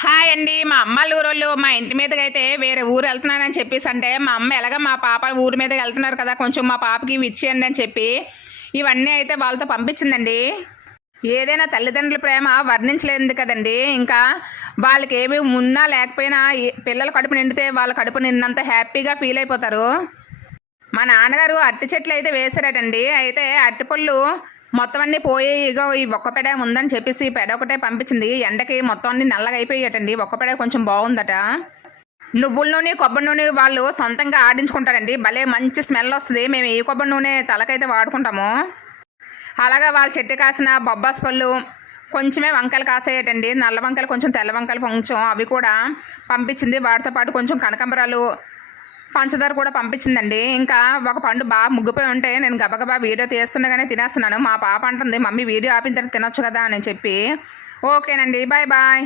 Hi అండి. మా అమ్మ ఊరోళ్ళు మా ఇంటి మీదకి అయితే వేరే ఊరు వెళ్తున్నానని చెప్పేసి అంటే మా అమ్మ ఎలాగ మా పాప ఊరి మీదకి వెళ్తున్నారు కదా, కొంచెం మా పాపకి ఇవి ఇచ్చేయండి అని చెప్పి ఇవన్నీ అయితే వాళ్ళతో పంపించిందండి. ఏదైనా తల్లిదండ్రుల ప్రేమ వర్ణించలేదు కదండి. ఇంకా వాళ్ళకి ఏమి ఉన్నా లేకపోయినా పిల్లల కడుపు నిండితే వాళ్ళ కడుపు నిండినంత హ్యాపీగా ఫీల్ అయిపోతారు. మా నాన్నగారు అరటి చెట్లు అయితే వేసారటండి. అయితే అరటిపళ్ళు మొత్తం అన్నీ పోయి ఇగో ఈ ఒక్క పెడ ఉందని చెప్పేసి పెడ ఒకటే పంపించింది. ఎండకి మొత్తం అన్ని నల్లగా అయిపోయాటండి. ఒక్క పెడ కొంచెం బాగుందట. నువ్వుల నూనె కొబ్బరి నూనె వాళ్ళు సొంతంగా ఆడించుకుంటారండి. భలే మంచి స్మెల్ వస్తుంది. మేము ఏ కొబ్బరి నూనె తలకైతే వాడుకుంటాము. అలాగా వాళ్ళ చెట్టు కాసిన బొబ్బాస్ పళ్ళు కొంచెమే వంకాయలు కాసేయటండి. నల్ల వంకాయలు కొంచెం, తెల్ల వంకాయలు కొంచెం, అవి కూడా పంపించింది. వాటితో పాటు కొంచెం కనకాంబరాలు, పంచదార కూడా పంపించిందండి. ఇంకా ఒక పండు బాగా ముగ్గిపోయి ఉంటే నేను గబగబా వీడియో తీస్తుండగానే తినేస్తున్నాను. మా పాప అంటుంది, మమ్మీ వీడియో ఆపిన తర్వాత తినొచ్చు కదా అని చెప్పి. ఓకేనండి, బాయ్ బాయ్.